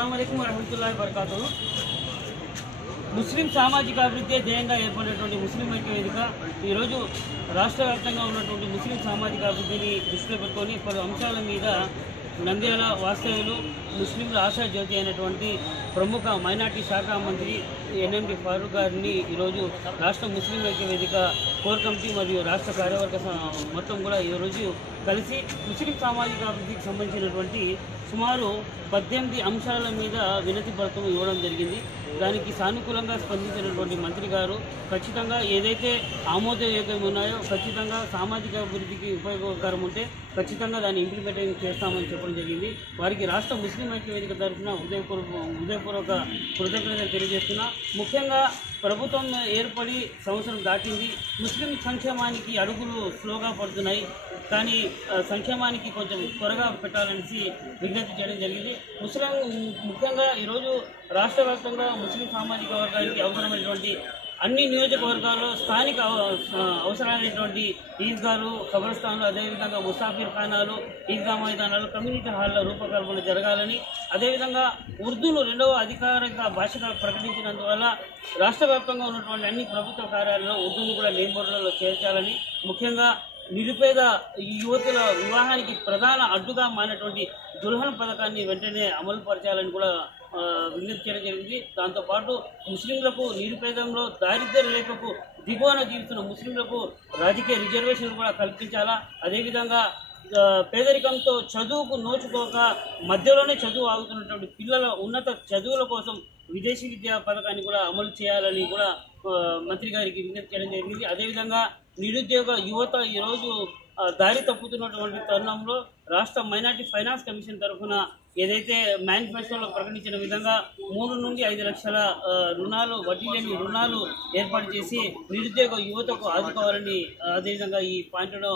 అస్సలాముఅలైకుం వరహమతుల్లాహి వబరకాతుహు। ముస్లిం సామాజిక అభివృద్ధి ధ్యేయంగా ఏర్పడినటువంటి ముస్లిం ఐక్య వేదిక ఈరోజు రాష్ట్ర వ్యాప్తంగా ఉన్నటువంటి ముస్లిం సామాజిక అభివృద్ధిని దృష్టిలో పెట్టుకొని పలు అంశాల మీద నంద్యాల వాస్తవ్యులు ముస్లింల ఆశా జ్యోతి అయినటువంటి ప్రముఖ మైనార్టీ శాఖ మంత్రి ఎన్ఎండి ఫారూక్ గారిని ఈరోజు రాష్ట్ర ముస్లిం ఐక్య వేదిక కోర్ కమిటీ మరియు రాష్ట్ర కార్యవర్గ మొత్తం కూడా ఈరోజు కలిసి ముస్లిం సామాజిక అభివృద్ధికి సంబంధించినటువంటి సుమారు 18 అంశాల మీద వినతి పత్రం ఇవ్వడం జరిగింది। దానికి సానుకూలంగా స్పందించినటువంటి మంత్రి గారు ఖచ్చితంగా ఏదైతే ఆమోదయోగ్యం ఉన్నాయో ఖచ్చితంగా సామాజిక అభివృద్ధికి ఉపయోగకరం ఉంటే ఖచ్చితంగా దాన్ని ఇంప్లిమెంటేషన్ చేస్తామని చెప్పడం జరిగింది। వారికి రాష్ట్ర ముస్లిం ఐక్య వేదిక తరఫున హృదయపూర్వక కృతజ్ఞతలు తెలియజేస్తున్నా। ముఖ్యంగా ప్రభుత్వం ఏర్పడి సంవత్సరం దాటింది, ముస్లిం సంక్షేమానికి అడుగులు స్లోగా పడుతున్నాయి, కానీ సంక్షేమానికి కొంచెం త్వరగా పెట్టాలనేసి విజ్ఞప్తి చేయడం జరిగింది। ముఖ్యంగా ఈరోజు రాష్ట్ర వ్యాప్తంగా ముస్లిం సామాజిక వర్గానికి అవసరమైనటువంటి అన్ని నియోజకవర్గాల్లో స్థానిక అవసరమైనటువంటి ఈద్గాలు, కబ్రస్థాన్లు, అదేవిధంగా ముసాఫిర్ ఖానాలు, ఈద్గా మైదానాలు, కమ్యూనిటీ హాల్ల రూపకల్పన జరగాలని, అదేవిధంగా ఉర్దూను 2వ అధికారిక భాషగా ప్రకటించినందువల్ల రాష్ట్ర వ్యాప్తంగా ఉన్నటువంటి అన్ని ప్రభుత్వ కార్యాలయాల్లో ఉర్దూను కూడా నేమ్ బోర్డులలో చేర్చాలని, ముఖ్యంగా నిరుపేద యువతుల వివాహానికి ప్రధాన అడ్డుగా మారినటువంటి దుల్హన్ పథకాన్ని వెంటనే అమలు పరచాలని కూడా విజ్ఞప్తి చేయడం జరిగింది। దాంతోపాటు ముస్లింలకు నిరుపేదంలో దారిద్ర్య రేఖకు దిగువన జీవిస్తున్న ముస్లింలకు రాజకీయ రిజర్వేషన్లు కూడా కల్పించాలా, అదేవిధంగా పేదరికంతో చదువుకు నోచుకోక మధ్యలోనే చదువు ఆగుతున్నటువంటి పిల్లల ఉన్నత చదువుల కోసం విదేశీ విద్యా పథకాన్ని కూడా అమలు చేయాలని కూడా మంత్రి గారికి విజ్ఞప్తి చేయడం జరిగింది। అదేవిధంగా నిరుద్యోగ యువత ఈరోజు దారి తప్పుతున్నటువంటి తరుణంలో రాష్ట్ర మైనార్టీ ఫైనాన్స్ కమిషన్ తరఫున ఏదైతే మేనిఫెస్టోలో ప్రకటించిన విధంగా 3 నుండి 5 లక్షల రుణాలు, వడ్డీ లేని రుణాలు ఏర్పాటు చేసి నిరుద్యోగ యువతకు ఆదుకోవాలని అదేవిధంగా ఈ పాయింట్ను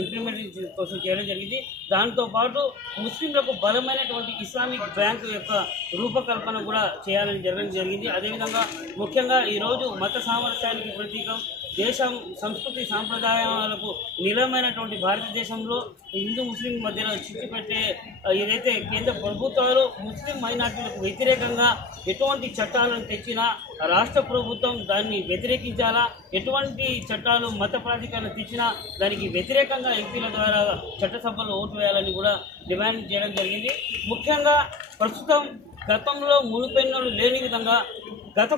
ఇంప్లిమెంటేషన్ కోసం చేయడం జరిగింది। దాంతోపాటు ముస్లింలకు బలమైనటువంటి ఇస్లామిక్ బ్యాంకు యొక్క రూపకల్పన కూడా చేయాలని జరగడం జరిగింది। అదేవిధంగా ముఖ్యంగా ఈరోజు మత సామరస్యానికి ప్రతీకం, దేశం సంస్కృతి సాంప్రదాయాలకు నిలమైనటువంటి భారతదేశంలో హిందూ ముస్లిం మధ్యలో చిచ్చు పెట్టే ఏదైతే కేంద్ర ప్రభుత్వాలు ముస్లిం మైనార్టీలకు వ్యతిరేకంగా ఎటువంటి చట్టాలను తెచ్చినా రాష్ట్ర ప్రభుత్వం దాన్ని వ్యతిరేకించాలా, ఎటువంటి చట్టాలు మత ప్రాధికారం తెచ్చినా దానికి వ్యతిరేకంగా ఎంపీల ద్వారా చట్టసభలో ఓటు వేయాలని కూడా డిమాండ్ చేయడం జరిగింది। ముఖ్యంగా ప్రస్తుతం గతంలో మునుపెన్నలు లేని విధంగా గత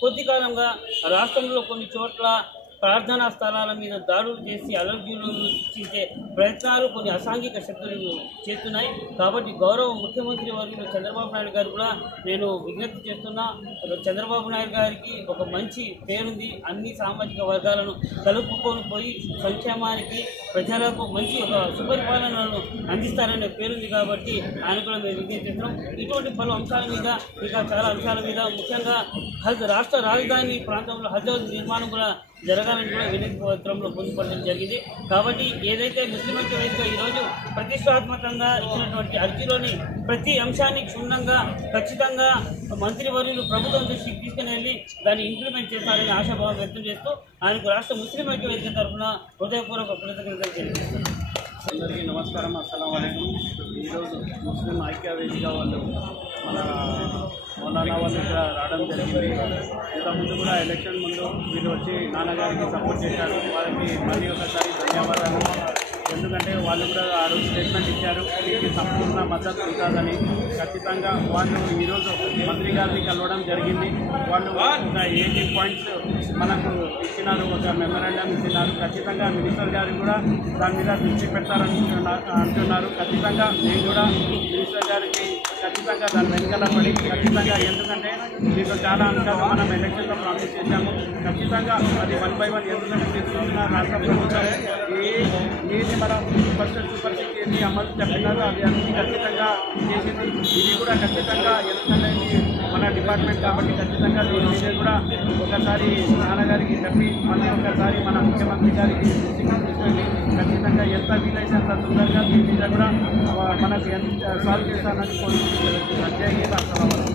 కొద్ది కాలంగా రాష్ట్రంలో కొన్ని చోట్ల ప్రార్థనా స్థలాల మీద దాడులు చేసి అలర్జీలు సృష్టించే ప్రయత్నాలు కొన్ని అసాంఘిక శక్తులు చేస్తున్నాయి। కాబట్టి గౌరవ ముఖ్యమంత్రి వర్యులు చంద్రబాబు నాయుడు గారు కూడా నేను విజ్ఞప్తి చేస్తున్నా, చంద్రబాబు నాయుడు గారికి ఒక మంచి పేరుంది, అన్ని సామాజిక వర్గాలను కలుపుకొని పోయి సంక్షేమానికి ప్రజలకు మంచి ఒక సుపరిపాలనను అందిస్తారనే పేరుంది కాబట్టి ఆయన కూడా మేము విజ్ఞప్తి చేస్తున్నాం। ఇటువంటి పలు అంశాల మీద ఇంకా చాలా అంశాల మీద ముఖ్యంగా రాష్ట్ర రాజధాని ప్రాంతంలో హజ్ నిర్మాణం కూడా జరగాలని కూడా వినతి పత్రంలో పొందుపరచడం జరిగింది। కాబట్టి ఏదైతే ముస్లిం ఐక్య వేదిక ఈరోజు ప్రతిష్టాత్మకంగా ఇచ్చినటువంటి అర్జీలోని ప్రతి అంశాన్ని క్షుణ్ణంగా ఖచ్చితంగా మంత్రివర్యులు ప్రభుత్వం దృష్టికి తీసుకుని వెళ్ళి దాన్ని ఇంప్లిమెంట్ చేస్తారని ఆశాభావం వ్యక్తం చేస్తూ ఆయనకు రాష్ట్ర ముస్లిం ఐక్య వేదిక తరఫున హృదయపూర్వక కృతజ్ఞతలు తెలియజేస్తున్నారు। అందరికీ నమస్కారం, అస్సలాముఅలైకుం। ఈరోజు ముస్లిం ఐక్య వేదిక వాళ్ళు మన మౌలానా వాళ్ళు ఇక్కడ రావడం జరిగింది। ఇంతకుముందు కూడా ఎలక్షన్ ముందు వీళ్ళు వచ్చి నాన్నగారికి సపోర్ట్ చేశారు, వాళ్ళకి మళ్ళీ ఒకసారి ధన్యవాదాలు। ఎందుకంటే వాళ్ళు కూడా ఆ రోజు స్టేట్మెంట్ ఇచ్చారు, దీనికి సంపూర్ణ మద్దతు ఉంటుందని। ఖచ్చితంగా వాళ్ళు ఈరోజు మంత్రి గారిని కలవడం జరిగింది, వాళ్ళు ఒక 18 పాయింట్స్ మనకు ఇచ్చినారు, ఒక మెమరాండం ఇచ్చినారు। ఖచ్చితంగా మినిస్టర్ గారు కూడా దాని మీద దృష్టి పెడతారని అంటున్నారు। ఖచ్చితంగా నేను కూడా మినిస్టర్ గారికి ఖచ్చితంగా దాని వెనుకల పడి ఖచ్చితంగా, ఎందుకంటే దీంట్లో చాలా అంశాలు మనం ఎలక్షన్లో ప్రామిస్ చేశాము, ఖచ్చితంగా అది 1 by 1 ఎందుకంటే తీసుకుంటున్న రాష్ట్ర ప్రభుత్వం ఏది మనం సూపర్ సిక్స్ అమలు చెప్పినారో అది అన్ని ఖచ్చితంగా చేసింది। ఇది కూడా ఖచ్చితంగా ఎందుకంటే మన డిపార్ట్మెంట్ కాబట్టి ఖచ్చితంగా దీని మీద కూడా ఒకసారి నాన్నగారికి చెప్పి మళ్ళీ ఒకసారి మన ముఖ్యమంత్రి గారికి తీసుకెళ్ళి ఖచ్చితంగా ఎంత వీలైతే అంత తొందరగా దీని మీద కూడా మనకు సాల్వ్ చేస్తానని కోరుకుంటున్నాను।